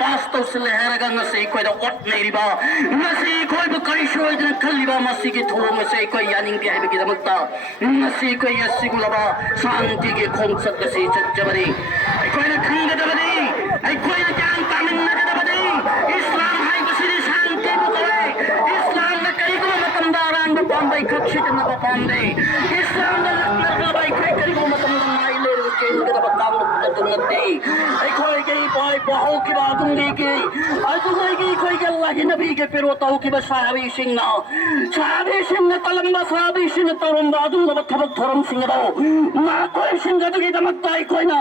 pass तौसले हैरगा ngasi koi da ot nei riba ngasi koi bu kari shoi dina khaliba masi ki thong ngasi koi yaning bi ai bi damakta ngasi koi yasigulaba shanti ki khongsak ngasi chajabari ai koi na khanga dabadi ai koi na jang tamin na dabadi islam hai basiri shanti bu koi islam na kai ko matam daran bu pambai khakshi na ba pamdai islam na lakna bai kai kari ko matam mai le ke da batam ngati ai koi ke pai bahau ki ba tung di ki ai tu koi ki koi ke allah ki nabi ke pero tau ki ba sahabi sing na talamba sahabi sing tarum ba dung ba thabak thoram sing ba ma koi sing ga tu ki damak tai koi na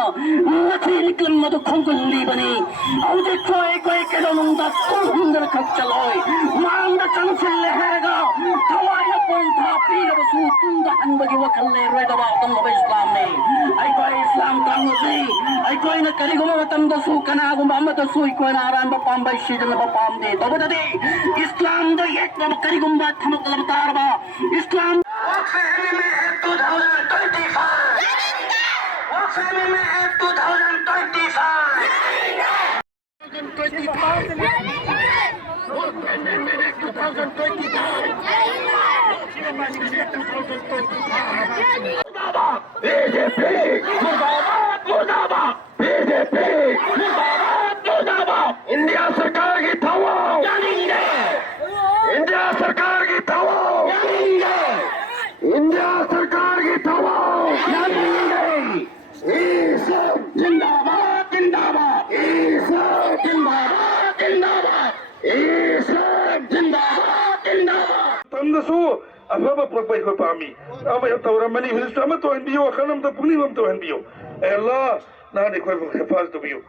nathi niklam ma tu khong kun li bani au je koi ke dong da tu hindar khak chaloi mang da chang sil le hega thawai na pon tha pi ga su tung da an ba ki wa khal le roi da ba tong ba islam ne ai koi islam kang ni ai koi na kari go ma tam da su kana go ma ma da su koi na ran ba pam ba shi da ba pam de to ba de islam da yek na kari go ma thamak lam tar ba islam Wakfemi mein 2025 Wakfemi mein 2025 BJP मुर्दाबाद मुर्दाबाद BJP मुर्दाबाद मुर्दाबाद India सरकार की थावा India सरकार की थावा इंडिया सरकार की थावा जिंदाबाद जिंदाबाद जिंदाबाद जिंदाबाद जिंदाबाद जिंदाबाद तंदसु अफबा प्रोपाई को पामी अब यह तौरमनी हिस्सा में तो हनबियो खनम तो पुनी हम तो हनबियो अल्लाह ना देखो हिफाजत बियो